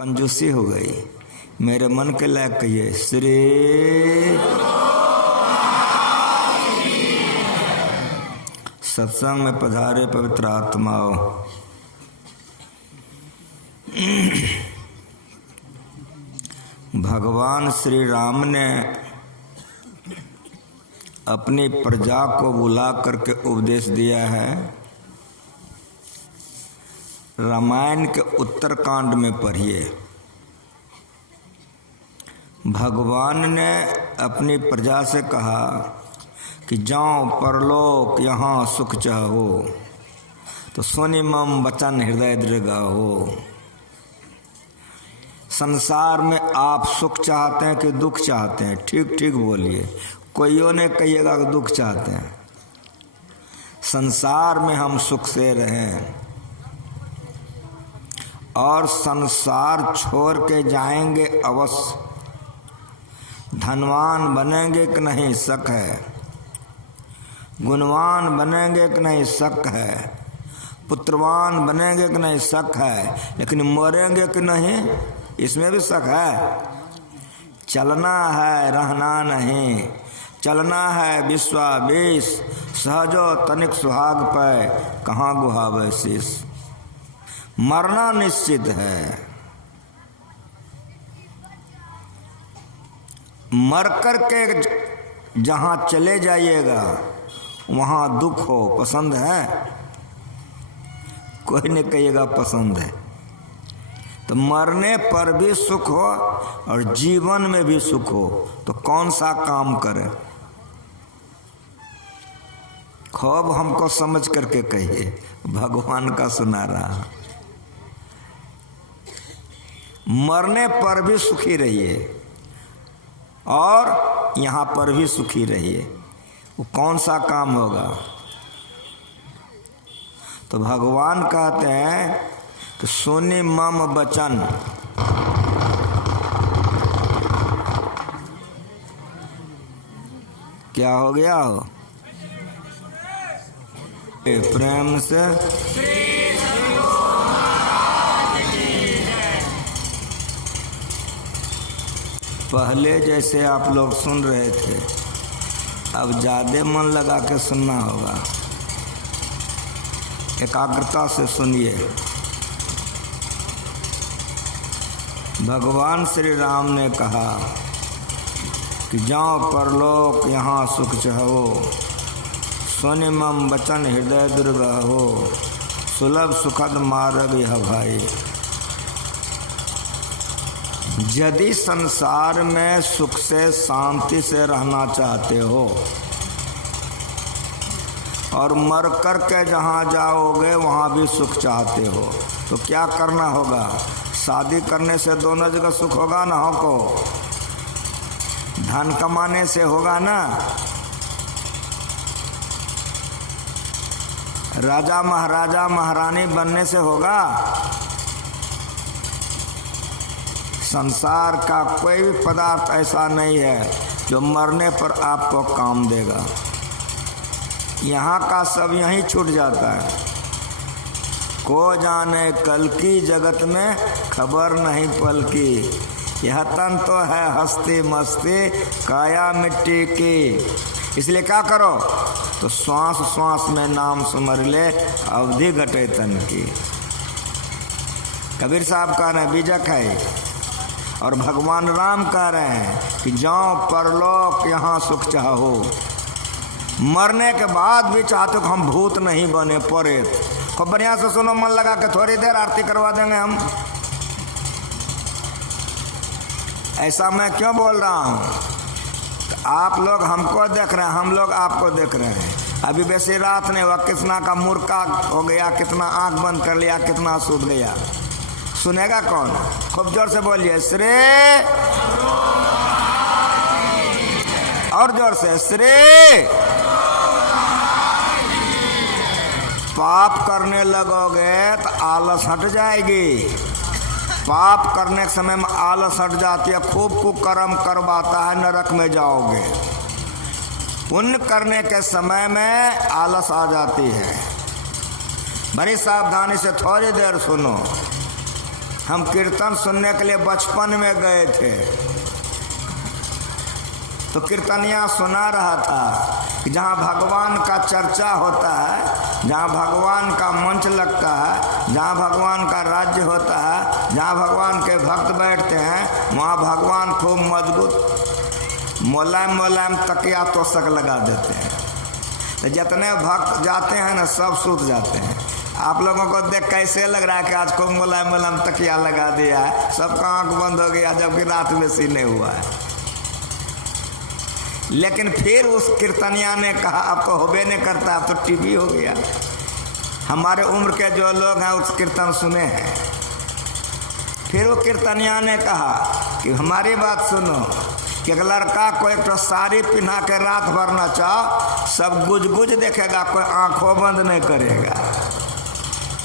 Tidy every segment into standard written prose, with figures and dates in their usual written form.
कंजूसी हो गई। मेरे मन के लायक कहिए श्री। सत्संग में पधारे पवित्र आत्माओं, भगवान श्री राम ने अपनी प्रजा को बुला करके उपदेश दिया है। रामायण के उत्तरकांड में पढ़िए। भगवान ने अपनी प्रजा से कहा कि जाओ परलोक यहाँ सुख चाहो, तो सुनि मम वचन हृदय दृढ़ हो। संसार में आप सुख चाहते हैं कि दुख चाहते हैं? ठीक ठीक बोलिए। कोइयों ने कहिएगा कि दुख चाहते हैं। संसार में हम सुख से रहें और संसार छोड़ के जाएंगे अवश्य। धनवान बनेंगे कि नहीं शक है, गुणवान बनेंगे कि नहीं शक है, पुत्रवान बनेंगे कि नहीं शक है, लेकिन मरेंगे कि नहीं इसमें भी शक है। चलना है रहना नहीं, चलना है विश्वावेश, सहजो तनिक सुहाग पे कहाँ गुहावे शीश। मरना निश्चित है। मर कर के जहाँ चले जाइएगा वहाँ दुख हो, पसंद है? कोई नहीं कहिएगा पसंद है। तो मरने पर भी सुख हो और जीवन में भी सुख हो तो कौन सा काम करें? खूब हमको समझ करके कहिए, भगवान का सुना रहा। मरने पर भी सुखी रहिए और यहाँ पर भी सुखी रहिए, वो कौन सा काम होगा? तो भगवान कहते हैं कि सुनि मम वचन। क्या हो गया हो? प्रेम से पहले जैसे आप लोग सुन रहे थे, अब ज़्यादा मन लगा के सुनना होगा। एकाग्रता से सुनिए। भगवान श्री राम ने कहा कि जाओ परलोक यहाँ सुख चाहो, सुनि मम वचन हृदय दृढ़ हो, सुलभ सुखद मार्ग यह भाई। यदि संसार में सुख से शांति से रहना चाहते हो और मर कर के जहाँ जाओगे वहाँ भी सुख चाहते हो, तो क्या करना होगा? शादी करने से दोनों जगह सुख होगा ना? हो को धन कमाने से होगा ना? राजा महाराजा महारानी बनने से होगा? संसार का कोई भी पदार्थ ऐसा नहीं है जो मरने पर आपको काम देगा। यहाँ का सब यहीं छूट जाता है। को जाने कल की जगत में खबर नहीं पल की, यह तन तो है हस्ती मस्ती काया मिट्टी की। इसलिए क्या करो? तो श्वास श्वास में नाम सुमर ले अवधि घटे तन की। कबीर साहब कह रहे हैं बीजक है, और भगवान राम कह रहे हैं कि जाओ परलोक यहाँ सुख चाहो। मरने के बाद भी चाहते हो कि हम भूत नहीं बने परे। खूब बढ़िया से सुनो, मन लगा के थोड़ी देर आरती करवा देंगे हम। ऐसा मैं क्यों बोल रहा हूँ? तो आप लोग हमको देख रहे हैं, हम लोग आपको देख रहे हैं। अभी बेसी रात नहीं हुआ, कितना का मुर्का हो गया, कितना आंख बंद कर लिया, कितना सूझ गया। सुनेगा कौन? खूब जोर से बोलिए श्री, और जोर से श्री। पाप करने लगोगे तो आलस हट जाएगी। पाप करने के समय में आलस हट जाती है, खूब कुकर्म करवाता है, नरक में जाओगे। पुण्य करने के समय में आलस आ जाती है। बड़ी सावधानी से थोड़ी देर सुनो। हम कीर्तन सुनने के लिए बचपन में गए थे, तो कीर्तनिया सुना रहा था कि जहाँ भगवान का चर्चा होता है, जहाँ भगवान का मंच लगता है, जहाँ भगवान का राज्य होता है, जहाँ भगवान के भक्त बैठते हैं, वहाँ भगवान खूब मजबूत मुलायम मुलायम तकिया तोशक लगा देते हैं। तो जितने भक्त जाते हैं ना सब सूत जाते हैं। आप लोगों को देख कैसे लग रहा है कि आज खूब मुलायम मुलायम तकिया लगा दिया है, सबका आँख बंद हो गया, जबकि रात में सीने हुआ है। लेकिन फिर उस कीर्तनिया ने कहा अब तो होबे नहीं करता, अब तो टीवी हो गया। हमारे उम्र के जो लोग हैं उस कीर्तन सुने हैं। फिर वो कीर्तनिया ने कहा कि हमारी बात सुनो कि एक लड़का को एक तो साड़ी पहना के रात भर नचाओ, सब गुज गुज देखेगा, कोई आंखों बंद नहीं करेगा।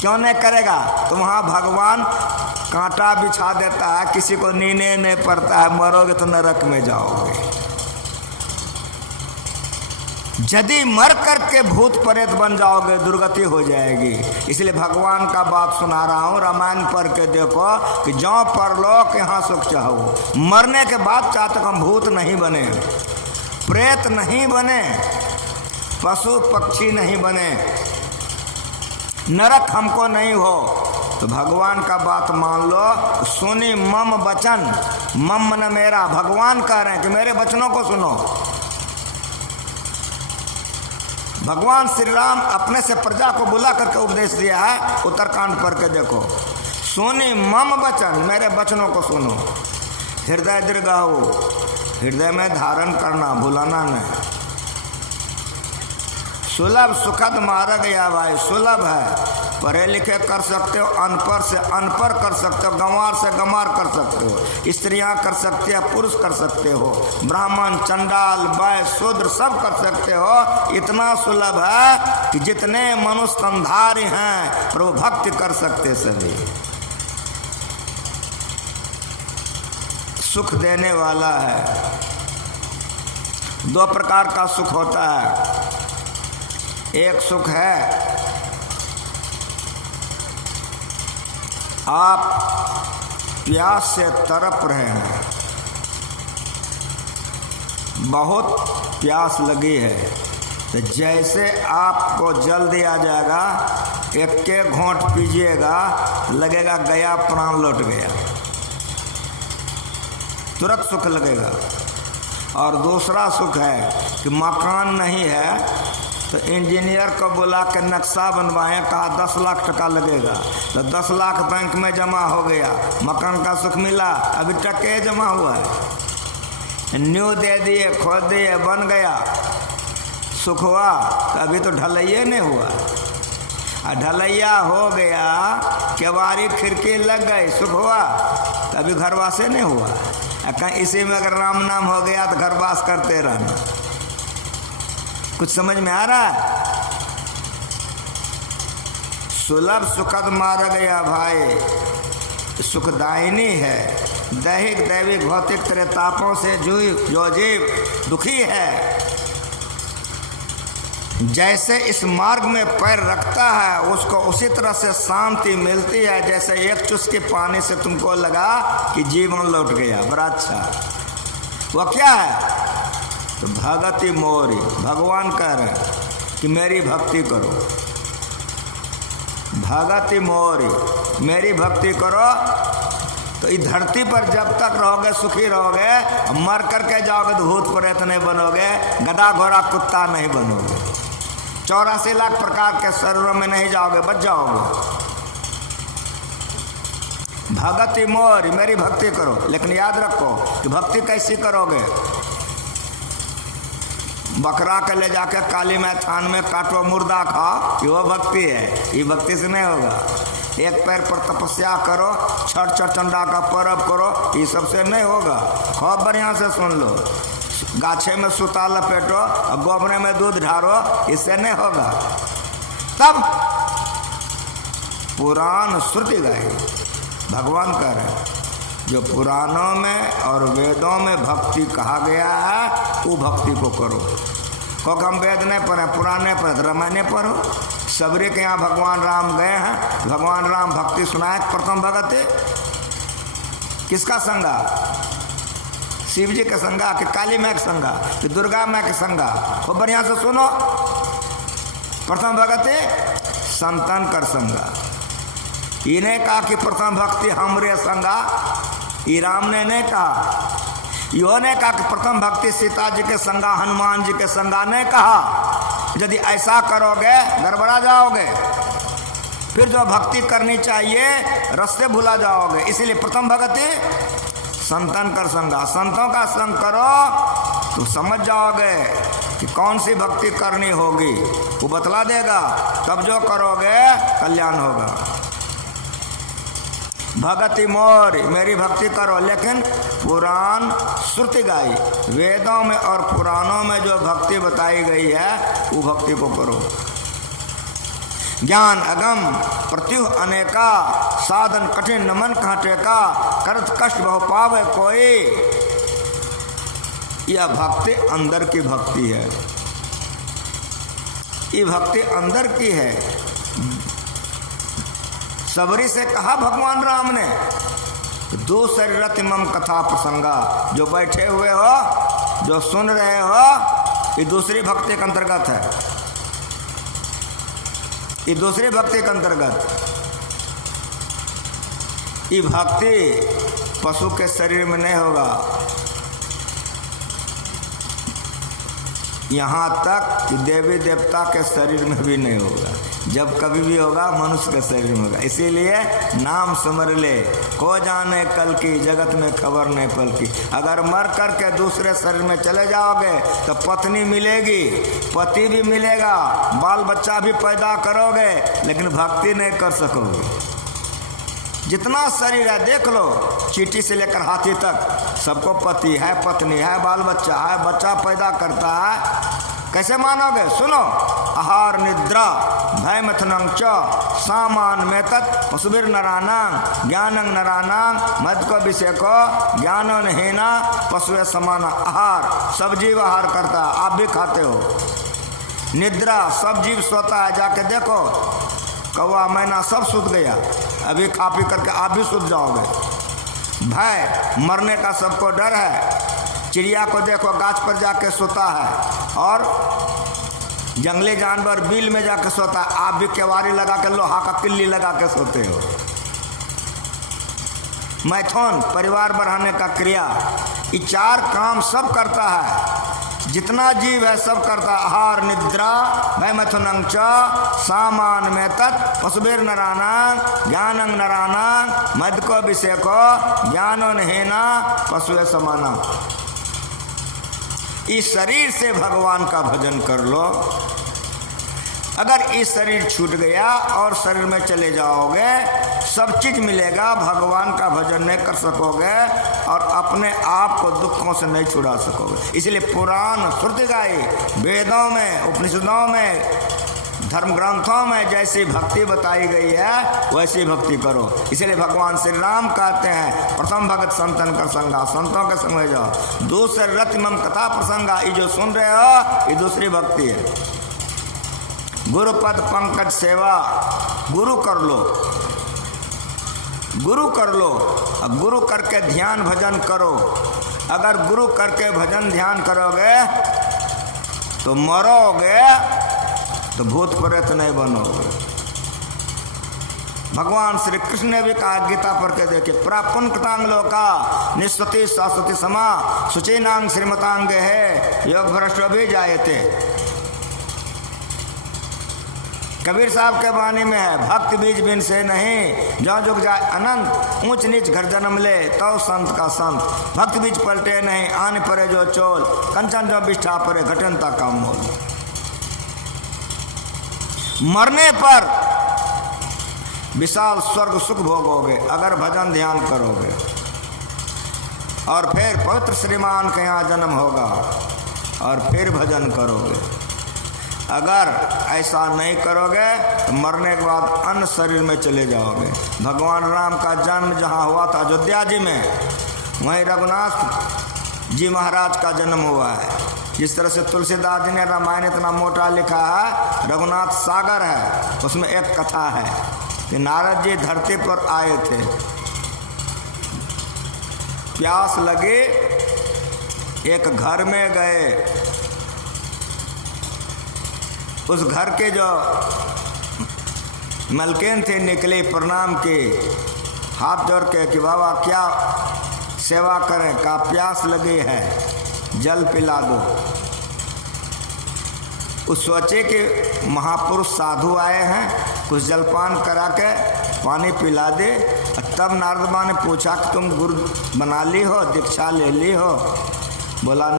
क्यों नहीं करेगा? तो वहाँ भगवान कांटा बिछा देता है, किसी को नींद नहीं पड़ता है, मरोगे तो नरक में जाओगे। यदि मर करके भूत प्रेत बन जाओगे दुर्गति हो जाएगी। इसलिए भगवान का बात सुना रहा हूँ, रामायण पढ़ के देखो कि जो परलोक यहाँ सुख चाहो, मरने के बाद चाहे तक हम भूत नहीं बने, प्रेत नहीं बने, पशु पक्षी नहीं बने, नरक हमको नहीं हो, तो भगवान का बात मान लो। सुनी मम वचन, मम न मेरा, भगवान कह रहे हैं कि मेरे वचनों को सुनो। भगवान श्री राम अपने से प्रजा को बुला करके उपदेश दिया है, उत्तरकांड पढ़ के देखो। सुनी मम वचन, मेरे वचनों को सुनो। हृदय दीर्घाऊ, हृदय में धारण करना, भुलाना नहीं। सुलभ सुखद मार्ग या भाई, सुलभ है, पढ़े लिखे कर सकते हो, अनपढ़ से अनपढ़ कर सकते हो, गंवार से गंवार कर सकते हो, स्त्रियां कर सकते हो, पुरुष कर सकते हो, ब्राह्मण चंडाल वैश्य शूद्र सब कर सकते हो। इतना सुलभ है कि जितने मनुष्य कंधारी हैं प्रभु भक्ति कर सकते सभी। सुख देने वाला है। दो प्रकार का सुख होता है। एक सुख है आप प्यास से तड़प रहे हैं, बहुत प्यास लगी है, तो जैसे आपको जल दिया जाएगा, एक घोंट पीजिएगा, लगेगा गया प्राण लौट गया, तुरंत सुख लगेगा। और दूसरा सुख है कि मकान नहीं है तो इंजीनियर को बुला के नक्शा बनवाएं, कहा 10 लाख टका लगेगा, तो 10 लाख बैंक में जमा हो गया, मकान का सुख मिला, अभी टके जमा हुआ है, न्यू दे दिए, खोद दिए, बन गया, सुख हुआ, तो अभी तो ढलैया नहीं हुआ। ढलैया हो गया, केवाड़ी खिड़की लग गई, सुख हुआ, तो अभी घरवासे नहीं हुआ। कहीं इसी में अगर राम नाम हो गया तो घरवास करते रहना। कुछ समझ में आ रहा है? सुलभ सुखद मार्ग या भाई सुखदायिनी है। दैहिक दैविक भौतिक त्रेतापों से जो जीव दुखी है, जैसे इस मार्ग में पैर रखता है उसको उसी तरह से शांति मिलती है जैसे एक चुस्की पानी से तुमको लगा कि जीवन लौट गया। बड़ा अच्छा। वह क्या है? तो भगति मोरी, भगवान कह रहे हैं कि मेरी भक्ति करो, भगति मोरी, मेरी भक्ति करो। तो इस धरती पर जब तक रहोगे सुखी रहोगे, मर करके जाओगे तो भूत प्रेत नहीं बनोगे, गधा घोड़ा कुत्ता नहीं बनोगे, 84 लाख प्रकार के शरीरों में नहीं जाओगे, बच जाओगे। भगति मोरी, मेरी भक्ति करो। लेकिन याद रखो कि भक्ति कैसी करोगे? बकरा के ले जाके काली मैदान में काटो, मुर्दा खाओ, ये भक्ति है? ये भक्ति से नहीं होगा। एक पैर पर तपस्या करो, छठ चंडा का पर्व करो, ये सबसे नहीं होगा। खूब बढ़िया से सुन लो। गाछे में सूता लपेटो और गोबरे में दूध ढारो, इससे नहीं होगा। तब पुराण श्रुति गाई, भगवान कह रहे हैं जो पुराणों में और वेदों में भक्ति कहा गया है वो भक्ति को करो। क्योंकि हम वेद नहीं पढ़े, पुराण नहीं पढ़े, रामायण पढ़ो, सबरी के यहाँ भगवान राम गए हैं, भगवान राम भक्ति सुनाए प्रथम भगत किसका संगा? शिव जी का संगा कि काली माँ का संगा कि दुर्गा माँ का संगा? खूब बढ़िया से सुनो। प्रथम भगत संतन कर संगा। इन्हें कहा कि प्रथम भक्ति हमरे संगा, ई राम ने नहीं कहा। यो ने कहा कि प्रथम भक्ति सीता जी के संगा, हनुमान जी के संगा ने कहा। यदि ऐसा करोगे गड़बड़ा जाओगे, फिर जो भक्ति करनी चाहिए रास्ते भुला जाओगे। इसीलिए प्रथम भक्ति संतन कर संगा। संतों का संग करो तो समझ जाओगे कि कौन सी भक्ति करनी होगी, वो बतला देगा। तब जो करोगे कल्याण होगा। भगति मोर, मेरी भक्ति करो, लेकिन पुराण श्रुति गाई, वेदों में और पुराणों में जो भक्ति बताई गई है वो भक्ति को करो। ज्ञान अगम प्रत्युह अनेका, साधन कठिन न मन कांटे का, करत कष्ट बहु पावे कोई। यह भक्ति अंदर की भक्ति है, ये भक्ति अंदर की है। सबरी से कहा भगवान राम ने, दो शरीरत मम कथा प्रसंगा। जो बैठे हुए हो, जो सुन रहे हो, ये दूसरी भक्ति के अंतर्गत है, ये दूसरी भक्ति के अंतर्गत। ये भक्ति पशु के शरीर में नहीं होगा, यहाँ तक कि देवी देवता के शरीर में भी नहीं होगा। जब कभी भी होगा मनुष्य के शरीर में होगा। इसीलिए नाम सुमर ले, को जाने कल की, जगत में खबर नहीं पल की। अगर मर करके दूसरे शरीर में चले जाओगे तो पत्नी मिलेगी, पति भी मिलेगा, बाल बच्चा भी पैदा करोगे, लेकिन भक्ति नहीं कर सकोगे। जितना शरीर है देख लो, चींटी से लेकर हाथी तक, सबको पति है, पत्नी है, बाल बच्चा है, बच्चा पैदा करता है। कैसे मानोगे? सुनो, आहार निद्रा भय मथनं च सामान में तत् पशुभिर नरानां ज्ञानं नरानां मद को विषय को ज्ञानो नहीना पशुए समाना। आहार सब जीव आहार करता है, आप भी खाते हो। निद्रा सब जीव सोता है, जाके देखो कौवा मैना सब सूत गया, अभी खा पी करके आप भी सूत जाओगे। भय मरने का सबको डर है, चिड़िया को देखो गाछ पर जाके सोता है, और जंगली जानवर बिल में जाके सोता है, आप भी केवाड़ी लगा के लोहा का किल्ली लगा के सोते हो। मैथुन परिवार बढ़ाने का क्रिया, ये चार काम सब करता है, जितना जीव है सब करता। आहार निद्रा भय मैथुनं च सामान में तत् पशुभिर नरानां ज्ञानं नरानां मद को विषय को ज्ञानो नहीना पशुए समाना। इस शरीर से भगवान का भजन कर लो। अगर इस शरीर छूट गया और शरीर में चले जाओगे, सब चीज मिलेगा, भगवान का भजन नहीं कर सकोगे और अपने आप को दुखों से नहीं छुड़ा सकोगे। इसलिए पुराण श्रुति गाई, वेदों में, उपनिषदों में, धर्म ग्रंथों में जैसी भक्ति बताई गई है वैसी भक्ति करो। इसलिए भगवान श्री राम कहते हैं, प्रथम भगत संतन कर संगा, संतों के संग में जाओ। दूसरे रति मम कथा प्रसंगा, ये जो सुन रहे हो ये दूसरी भक्ति है। गुरुपद पंकज सेवा, गुरु कर लो, गुरु कर लो, गुरु करके ध्यान भजन करो। अगर गुरु करके भजन ध्यान करोगे तो मरोगे तो भूत प्रेत नहीं बनोगे। भगवान श्री कृष्ण ने भी कहा, गीता पढ़ के देखिए, प्रापुन कृतांग लोका निस्वति शाश्वती समा सुचीनांग श्रीमतांगे है योग भ्रष्ट भी जायते। कबीर साहब के वाणी में है, भक्त बीज बिन से नहीं, जो जुग जाए अनंत, ऊंच नीच घर जन्म ले तो संत का संत। भक्त बीज पलटे नहीं, आन परे जो चोल, कंचन जो बिष्ठा परे घटनता का मोल। मरने पर विशाल स्वर्ग सुख भोगोगे अगर भजन ध्यान करोगे, और फिर पवित्र श्रीमान के यहाँ जन्म होगा और फिर भजन करोगे। अगर ऐसा नहीं करोगे तो मरने के बाद अन्य शरीर में चले जाओगे। भगवान राम का जन्म जहाँ हुआ था अयोध्या जी में, वहीं रघुनाथ जी महाराज का जन्म हुआ है। जिस तरह से तुलसीदास जी ने रामायण इतना मोटा लिखा है, रघुनाथ सागर है, उसमें एक कथा है कि नारद जी धरती पर आए थे, प्यास लगे, एक घर में गए। उस घर के जो मलकिन थे निकले प्रणाम के, हाथ जोड़ के कि बाबा क्या सेवा करें, का प्यास लगी है, जल पिला दो। उस सोचे कि महापुरुष साधु आए हैं, कुछ जलपान करा के पानी पिला दे। तब नारद माँ ने पूछा कि तुम गुरु बना ली हो, दीक्षा ले ली हो? बोला